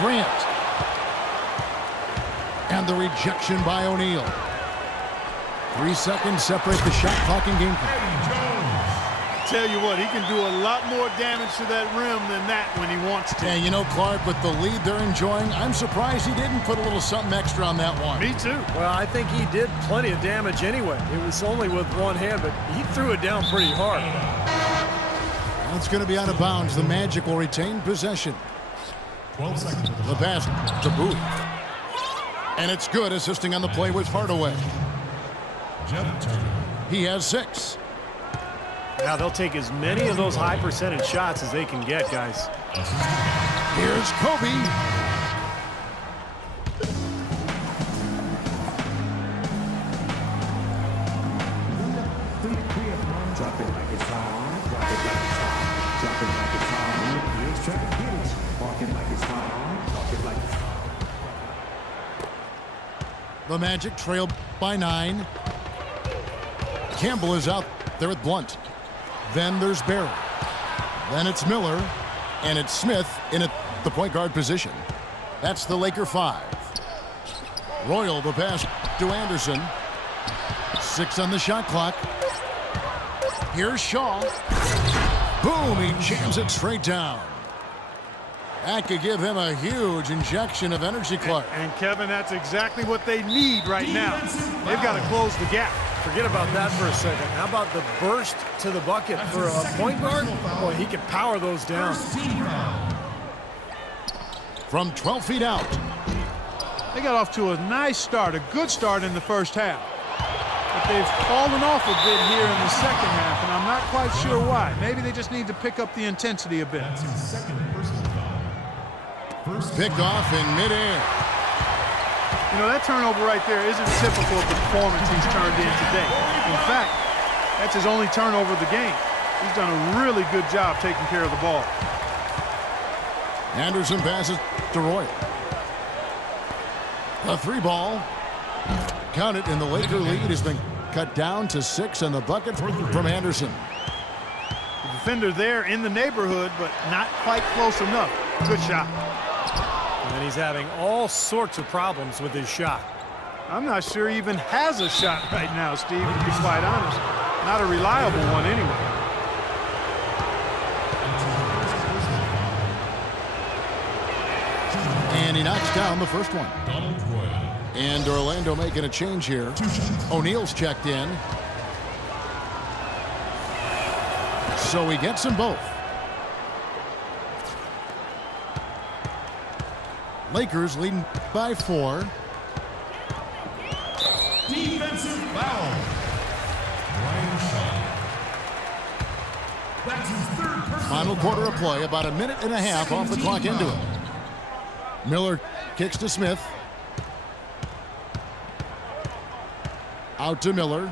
Grant. And the rejection by O'Neal. 3 seconds separate the shot clock and game clock. Tell you what, he can do a lot more damage to that rim than that when he wants to. And you know, Clark, with the lead they're enjoying, I'm surprised he didn't put a little something extra on that one. Me too. Well, I think he did plenty of damage anyway. It was only with one hand, but he threw it down pretty hard. It's going to be out of bounds. The Magic will retain possession. 12 seconds. The pass to Bowie. And it's good. Assisting on the play was Hardaway. Jeff Turner. He has 6. Now they'll take as many of those high percentage shots as they can get, guys. Here's Kobe. Drop it like it's hot. Drop it like it's hot. Drop it like it's hot. Here's trying to get it. Walk it like it's hot. Walk it like it's hot. The Magic trail by 9. Campbell is out there with Blunt. Then there's Barry. Then it's Miller. And it's Smith in the point guard position. That's the Laker 5. Royal the pass to Anderson. 6 on the shot clock. Here's Shaw. Boom, he jams it straight down. That could give him a huge injection of energy, Clark. And Kevin, that's exactly what they need right now. They've got to close the gap. Forget about that for a second. How about the burst to the bucket for a point guard? Boy, he can power those down. From 12 feet out. They got off to a nice start, a good start in the first half. But they've fallen off a bit here in the second half, and I'm not quite sure why. Maybe they just need to pick up the intensity a bit. Picked off in midair. You know, that turnover right there isn't typical of the performance he's turned in today. In fact, that's his only turnover of the game. He's done a really good job taking care of the ball. Anderson passes to Roy. A 3 ball. Count it, and the Laker lead has been cut down to 6 on the bucket from Anderson. The defender there in the neighborhood, but not quite close enough. Good shot. And he's having all sorts of problems with his shot. I'm not sure he even has a shot right now, Steve, to be quite honest. Not a reliable one anyway. And he knocks down the first one. And Orlando making a change here. O'Neal's checked in. So he gets them both. Lakers leading by 4. Defensive foul. Ryan Shaw. That's his 3rd personal. Final quarter of play, about a minute and a half off the clock into it. Miller kicks to Smith. Out to Miller.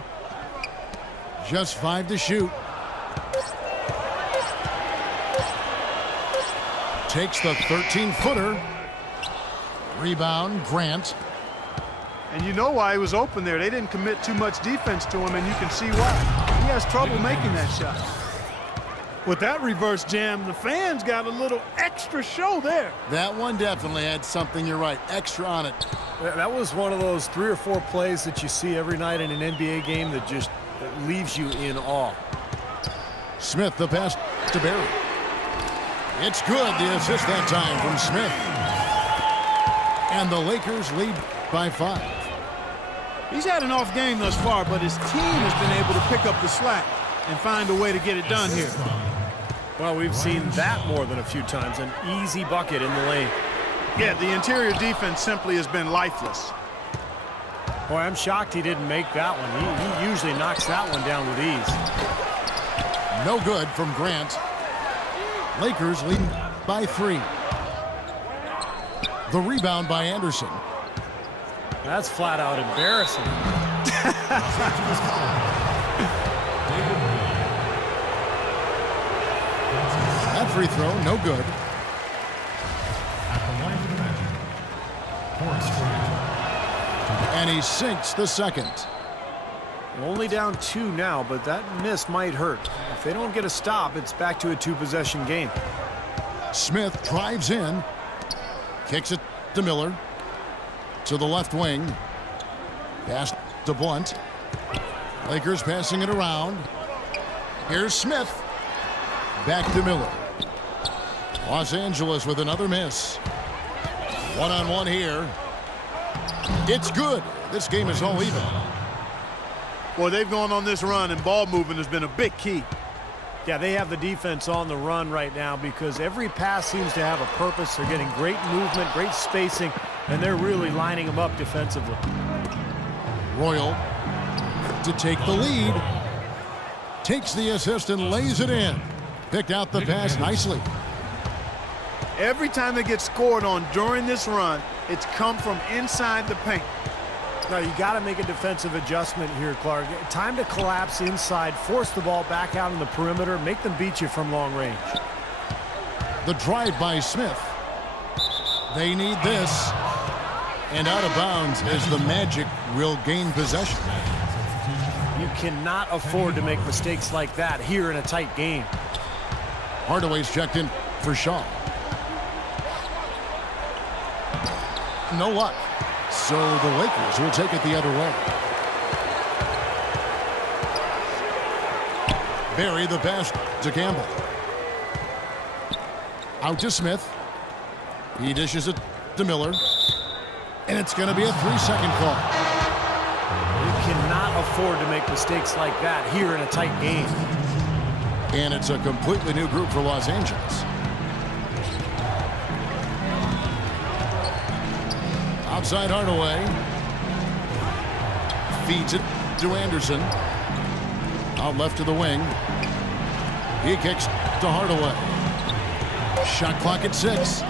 Just 5 to shoot. Takes the 13-footer. Rebound, Grant. And you know why he was open there. They didn't commit too much defense to him, and you can see why. He has trouble making that shot. With that reverse jam, the fans got a little extra show there. That one definitely had something, you're right, extra on it. That was one of those 3 or 4 plays that you see every night in an NBA game that just leaves you in awe. Smith, the pass to Barry. It's good, the assist that time from Smith. And the Lakers lead by 5. He's had an off game thus far, but his team has been able to pick up the slack and find a way to get it done here. Well, we've seen that more than a few times, an easy bucket in the lane. Yeah, the interior defense simply has been lifeless. Boy, I'm shocked he didn't make that one. He usually knocks that one down with ease. No good from Grant. Lakers leading by 3. The rebound by Anderson. That's flat out embarrassing. That free throw, no good. At the line for the Magic, Horace Grant. And he sinks the second. Only down 2 now, but that miss might hurt. If they don't get a stop, it's back to a 2-possession game. Smith drives in. Kicks it to Miller. To the left wing. Pass to Blunt. Lakers passing it around. Here's Smith. Back to Miller. Los Angeles with another miss. One-on-one here. It's good. This game is all even. Boy, they've gone on this run, and ball movement has been a big key. Yeah, they have the defense on the run right now because every pass seems to have a purpose. They're getting great movement, great spacing, and they're really lining them up defensively. Royal to take the lead. Takes the assist and lays it in. Picked out the pass nicely. Every time they get scored on during this run, it's come from inside the paint. Now, you got to make a defensive adjustment here, Clark. Time to collapse inside, force the ball back out on the perimeter, make them beat you from long range. The drive by Smith. They need this. And out of bounds as the Magic will gain possession. You cannot afford to make mistakes like that here in a tight game. Hardaway's checked in for Shaw. No luck. So the Lakers will take it the other way. Barry the pass to Campbell. Out to Smith. He dishes it to Miller. And it's going to be a 3-second call. You cannot afford to make mistakes like that here in a tight game. And it's a completely new group for Los Angeles. Outside Hardaway. Feeds it to Anderson. Out left to the wing. He kicks to Hardaway. Shot clock at 6.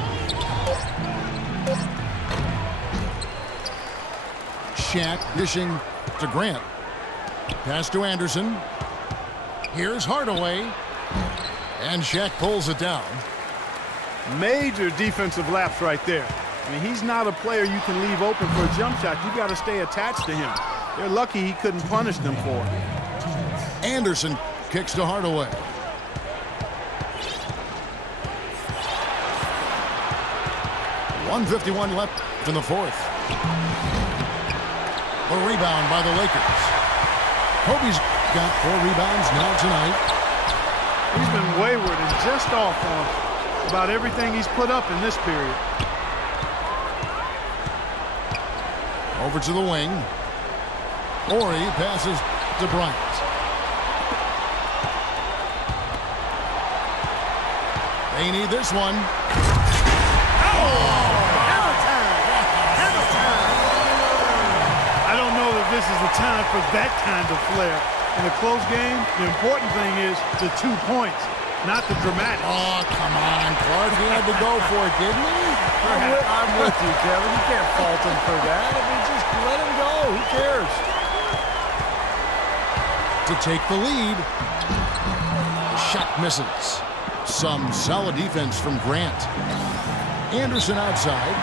Shaq dishing to Grant. Pass to Anderson. Here's Hardaway. And Shaq pulls it down. Major defensive lapse right there. I mean, he's not a player you can leave open for a jump shot. You got to stay attached to him. They're lucky he couldn't punish them for it. Anderson kicks to Hardaway. .151 left in the fourth. A rebound by the Lakers. Kobe's got 4 rebounds now tonight. He's been wayward and just off on about everything he's put up in this period. Over to the wing. Horry passes to Bryant. They need this one. I don't know that this is the time for that kind of flair. In a close game, the important thing is the 2 points, not the dramatic. Oh, come on, Clark. He had to go for it, didn't he? I'm with you, Kevin. You can't fault him for that. I mean, just let him go. Who cares? To take the lead. Shot misses. Some solid defense from Grant. Anderson outside.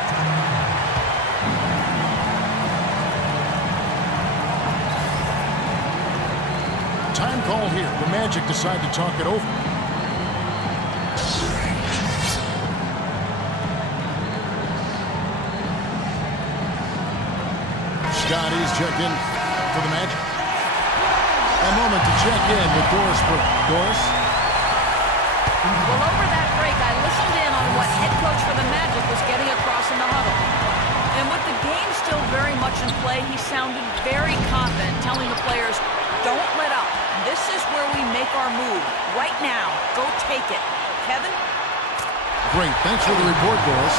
Time call here. The Magic decide to talk it over. Scotty's checked in for the Magic. A moment to check in with Doris Burke. Doris? Well, over that break, I listened in on what head coach for the Magic was getting across in the huddle. And with the game still very much in play, he sounded very confident, telling the players, don't let up. This is where we make our move. Right now. Go take it. Kevin? Great. Thanks for the report, Doris.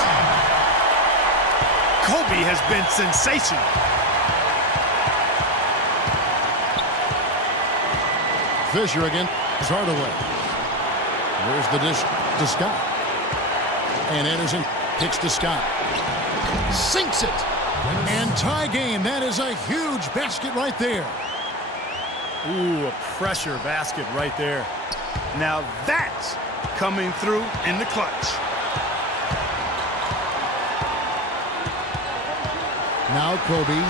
Kobe has been sensational. Fisher again. Hardaway. There's the dish to Scott. And Anderson kicks to Scott. Sinks it. And tie game. That is a huge basket right there. Ooh, a pressure basket right there. Now that's coming through in the clutch. Now Kobe.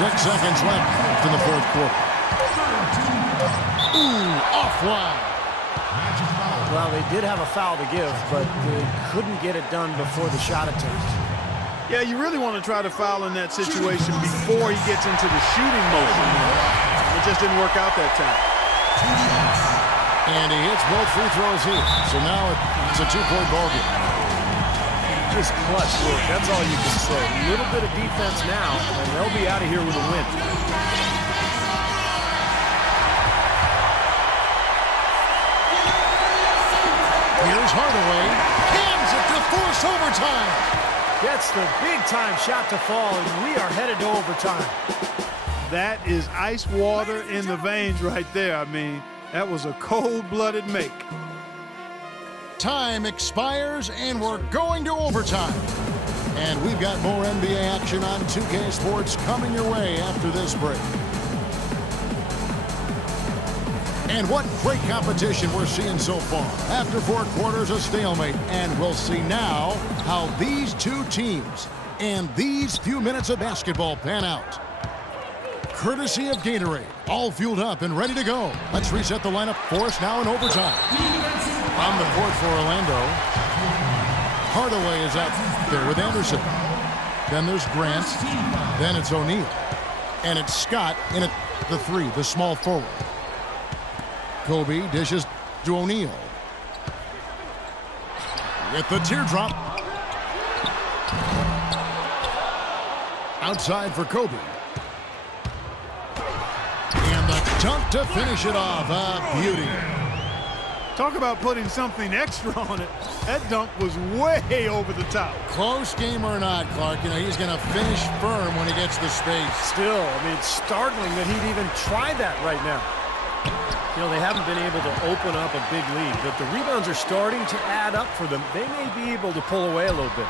6 seconds left in the fourth quarter. Ooh, offline. Magic foul. Well, they did have a foul to give, but they couldn't get it done before the shot attempt. Yeah, you really want to try to foul in that situation before he gets into the shooting motion. It just didn't work out that time. And he hits both free throws here. So now it's a two-point ball game. Just clutch work. That's all you can say. A little bit of defense now, and they'll be out of here with a win. Here's Hardaway. Cans it to force overtime. Gets the big-time shot to fall, and we are headed to overtime. That is ice water in the veins right there. I mean, that was a cold-blooded make. Time expires, and we're going to overtime. And we've got more NBA action on 2K Sports coming your way after this break. And what great competition we're seeing so far. After 4 quarters, a stalemate. And we'll see now how these two teams and these few minutes of basketball pan out. Courtesy of Gatorade, all fueled up and ready to go. Let's reset the lineup for us now in overtime. On the court for Orlando, Hardaway is out there with Anderson. Then there's Grant. Then it's O'Neal. And it's Scott in at the 3, the small forward. Kobe dishes to O'Neal. With the teardrop. Outside for Kobe. And the dunk to finish it off. A beauty. Talk about putting something extra on it. That dunk was way over the top. Close game or not, Clark, you know, he's going to finish firm when he gets the space. Still, I mean, it's startling that he'd even try that right now. You know, they haven't been able to open up a big lead, but the rebounds are starting to add up for them. They may be able to pull away a little bit.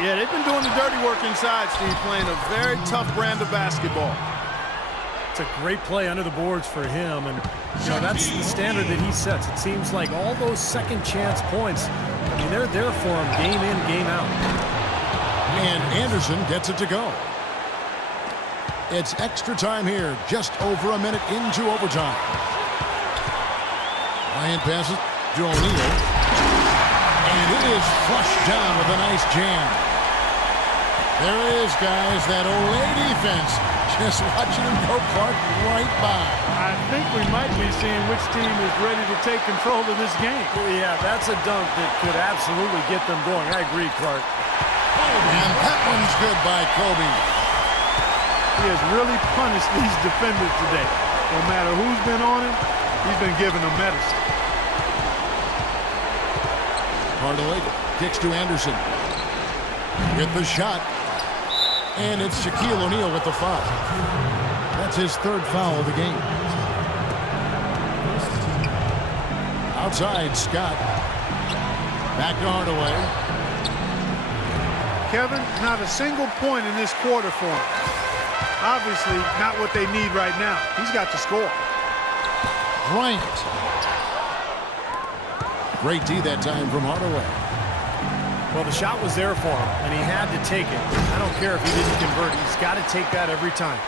Yeah, they've been doing the dirty work inside, Steve, playing a very tough brand of basketball. It's a great play under the boards for him, and you know that's the standard that he sets. It seems like all those second chance points, I mean, they're there for him game in, game out. And Anderson gets it to go. It's extra time here, just over a minute into overtime. Ryan passes to O'Neal, and it is flushed down with a nice jam. There it is, guys, that Olay defense. Just watching him go, Clark, right by. I think we might be seeing which team is ready to take control of this game. Yeah, that's a dunk that could absolutely get them going. I agree, Clark. And that one's good by Kobe. He has really punished these defenders today. No matter who's been on him, he's been giving them medicine. Hardaway kicks to Anderson. With the shot. And it's Shaquille O'Neal with the foul. That's his 3rd foul of the game. Outside, Scott. Back to Hardaway. Kevin, not a single point in this quarter for him. Obviously, not what they need right now. He's got to score. Bryant. Great D that time from Hardaway. Well, the shot was there for him, and he had to take it. I don't care if he didn't convert. He's got to take that every time.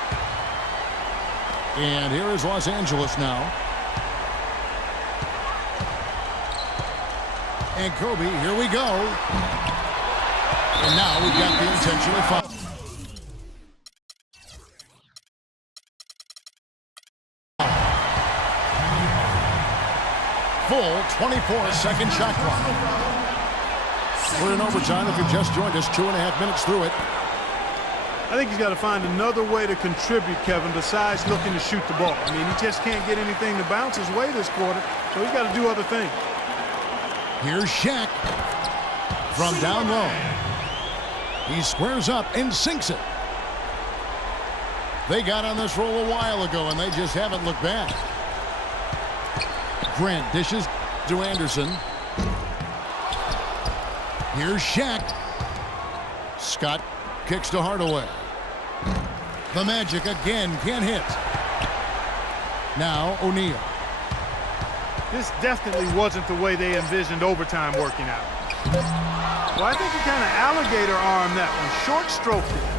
And here is Los Angeles now. And Kobe, here we go. And now we've got the intentional foul. Full 24-second shot clock. We're in overtime. If you've just joined us, 2.5 minutes through it. I think he's got to find another way to contribute, Kevin, besides looking to shoot the ball. I mean, he just can't get anything to bounce his way this quarter, so he's got to do other things. Here's Shaq from down low. He squares up and sinks it. They got on this roll a while ago, and they just haven't looked back. Grant dishes to Anderson. Here's Shaq. Scott kicks to Hardaway. The Magic again can't hit. Now O'Neal. This definitely wasn't the way they envisioned overtime working out. Well, I think he kind of alligator armed that one, short stroked it.